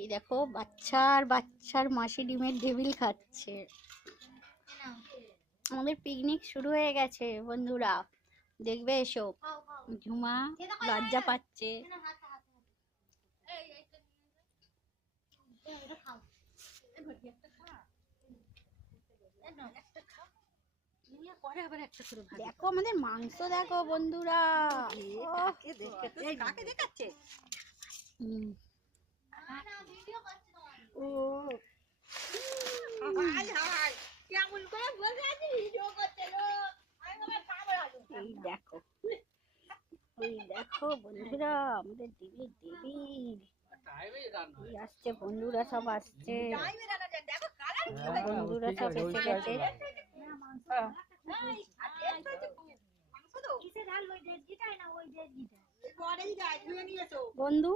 এই দেখো বাচ্চার মাসি ডিমের টেবিল খাচ্ছে। আমাদের পিকনিক শুরু হয়ে গেছে বন্ধুরা, দেখবে এসো। ঝুমা লজ্জা পাচ্ছে। দেখো আমাদের মাংস, দেখো বন্ধুরা। এই দেখো, ওই দেখো বন্ধুরা, আমাদের ডিমের টেবিল। আসছে বন্ধুরা, সব আসছে। বন্ধুরা সব এসে গেছে। বন্ধু